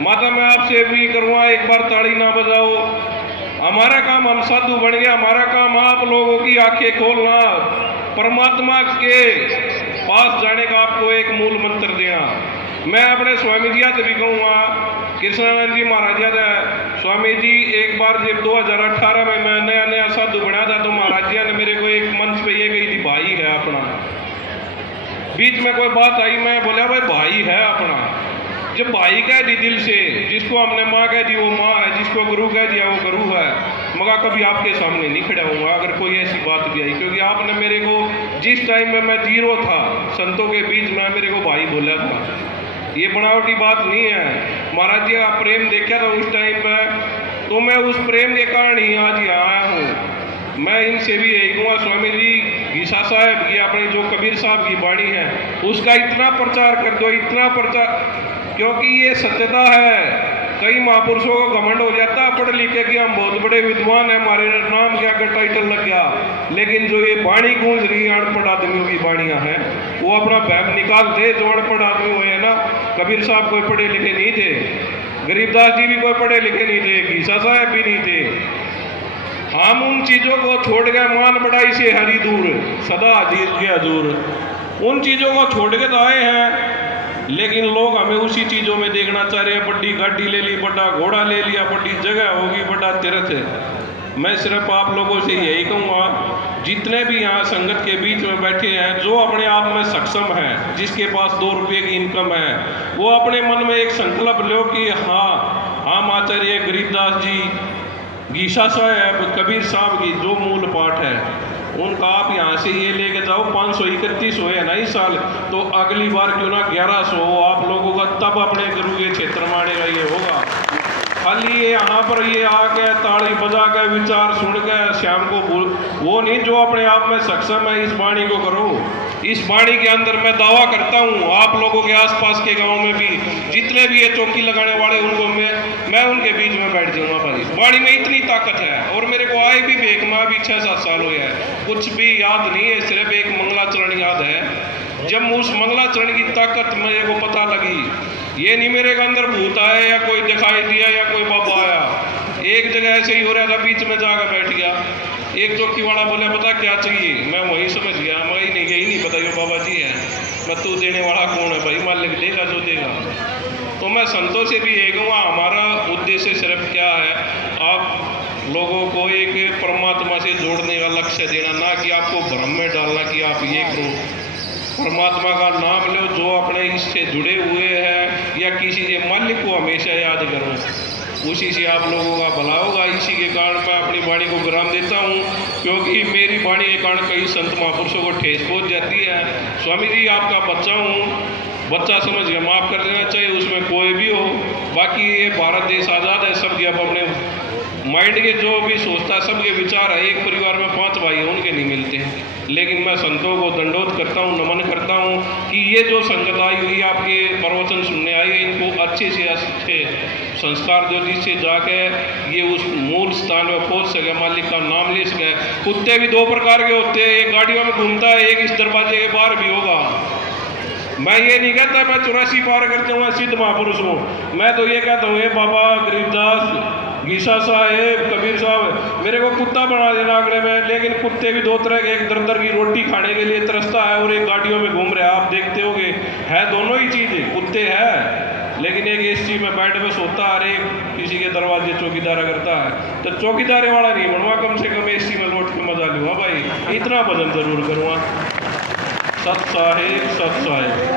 माता मैं आपसे भी करूँगा, एक बार ताड़ी ना बजाओ। हमारा काम, हम साधु बन गया, हमारा काम आप लोगों की आंखें खोलना, परमात्मा के पास जाने का आपको एक मूल मंत्र देना। मैं अपने स्वामी जी से भी कहूँगा, कृष्णानंद जी महाराज जी, स्वामी जी एक बार जब 2018 में मैं नया नया साधु बना था तो महाराज जी ने मेरे को एक मंच पे ये कही थी, भाई है अपना। बीच में कोई बात आई, मैं बोला भाई भाई है अपना। जब भाई कह दी दिल से, जिसको हमने माँ कह दी वो माँ है, जिसको गुरु कह दिया वो गुरु है, मगर कभी आपके सामने नहीं खड़ा हूँगा अगर कोई ऐसी बात भी आई, क्योंकि आपने मेरे को जिस टाइम में मैं जीरो था संतों के बीच में मेरे को भाई बोला था। ये बनावटी बात नहीं है। महाराज जी का प्रेम देखा था उस टाइम पर, तो मैं उस प्रेम के कारण ही आज यहाँ आया हूँ। मैं इनसे भी यही कहूँगा, स्वामी जी गीसा साहब की अपनी जो कबीर साहब की वाणी है उसका इतना प्रचार कर दो, इतना प्रचार, क्योंकि ये सत्यता है। कई महापुरुषों को घमंड हो जाता है पढ़ लिखे कि हम बहुत बड़े विद्वान हैं, हमारे नाम क्या कर टाइटल लग गया, लेकिन जो ये वाणी गूंज रही है अनपढ़ आदमियों की वाणियाँ हैं, वो अपना भैम निकाल दे। जो अनपढ़ आदमी हुए हैं ना, कबीर साहब कोई पढ़े लिखे नहीं थे, गरीबदास जी भी कोई पढ़े लिखे नहीं थे, गीसा साहब भी नहीं थे। हम उन चीज़ों को छोड़ गए, मान बढ़ाई से हरी दूर, सदा अजीज के हजूर, उन चीज़ों को छोड़ के तो आए हैं, लेकिन लोग हमें उसी चीज़ों में देखना चाह रहे हैं। बड़ी गाड़ी ले ली, बड़ा घोड़ा ले लिया, बड़ी जगह होगी, बड़ा तीर्थ है। मैं सिर्फ आप लोगों से यही कहूँगा, जितने भी यहाँ संगत के बीच में बैठे हैं, जो अपने आप में सक्षम हैं, जिसके पास 2 रुपये की इनकम है, वो अपने मन में एक संकल्प लो कि हाँ, हम आचार्य गरीबदास जी, गीसा साहब, कबीर साहब की जो मूल पाठ है उनका आप यहाँ से ये लेके जाओ। 531 हो है ना इस साल, तो अगली बार क्यों ना 1100 हो आप लोगों का, तब अपने गुरु के क्षेत्र में आने का ये होगा। खाली ये यहाँ पर ये आके ताड़ी बजा के विचार सुन के शाम को भूल, वो नहीं, जो अपने आप में सक्षम है इस वाणी को करो। इस वाणी के अंदर मैं दावा करता हूँ, आप लोगों के आसपास के गांव में भी जितने भी ये चौकी लगाने वाले, उनको मैं उनके बीच में बैठ जाऊँगा भाई। वाणी में इतनी ताकत है, और मेरे को आए भी बेक में भी 6-7 साल हुए हैं, कुछ भी याद नहीं है, सिर्फ एक मंगलाचरण याद है। जब उस मंगलाचरण की ताकत मेरे को पता लगी, ये नहीं मेरे के अंदर भूत आया या कोई दिखाई दिया या कोई बाबा आया, एक जगह ऐसे ही हो रहा था, बीच में जाकर बैठ गया। एक चौकी वाला बोला पता क्या चाहिए, मैं वहीं समझ गया, मैं नहीं यही नहीं पता ये बाबा जी है। मैं तू देने वाला कौन है भाई, मालिक देगा जो देगा। तो मैं संतों से भी यही कहूँगा, हमारा उद्देश्य सिर्फ क्या है, आप लोगों को एक परमात्मा से जोड़ने का लक्ष्य देना, ना कि आपको भ्रम में डालना कि आप ये करो। परमात्मा का नाम लो, जो अपने इससे जुड़े हुए हैं, या किसी के मालिक को हमेशा याद करो, उसी से आप लोगों का भला होगा। इसी के कारण मैं अपनी वाणी को विराम देता हूँ, क्योंकि मेरी वाणी के कारण कई संत महापुरुषों को ठेस पहुँच जाती है। स्वामी जी आपका बच्चा हूँ, बच्चा समझ के माफ़ कर देना चाहिए, उसमें कोई भी हो। बाकी ये भारत देश आज़ाद है, सबके अब अपने माइंड के जो भी सोचता है, सबके विचार है। एक परिवार में 5 भाई हैं, उनके नहीं मिलते हैं। लेकिन मैं संतों को दंडोत करता हूँ, नमन करता हूँ कि ये जो संगत आई हुई आपके प्रवचन सुनने आई है, इनको अच्छे से अच्छे संस्कार दो, जिससे जाके ये उस मूल स्थान में पहुँच सके, मालिक का नाम ले सके। कुत्ते भी 2 प्रकार के होते हैं, एक गाड़ियों में घूमता है, एक इस दरवाजे के बाहर भी होगा। मैं ये नहीं कहता मैं 84 पार करते हूँ, सिद्ध महापुरुष हूँ। मैं तो ये कहता हूँ, ये बाबा गरीबदास, गीसा साहब, कबीर साहब, मेरे को कुत्ता बना देना आंकड़े में। लेकिन कुत्ते भी 2 तरह के, एक दर की रोटी खाने के लिए तरसता है, और एक गाड़ियों में घूम रहा है। आप देखते होगे, है दोनों ही चीज़ें, कुत्ते हैं, लेकिन एक एसी में बेड में सोता है, और एक किसी के दरवाजे चौकीदारा करता है। तो चौकीदारे वाला नहीं बनवा, कम से कम एसी में लौट के मजा लूँगा भाई, इतना भजन जरूर करूँगा। सत साहेब, सत साहेब।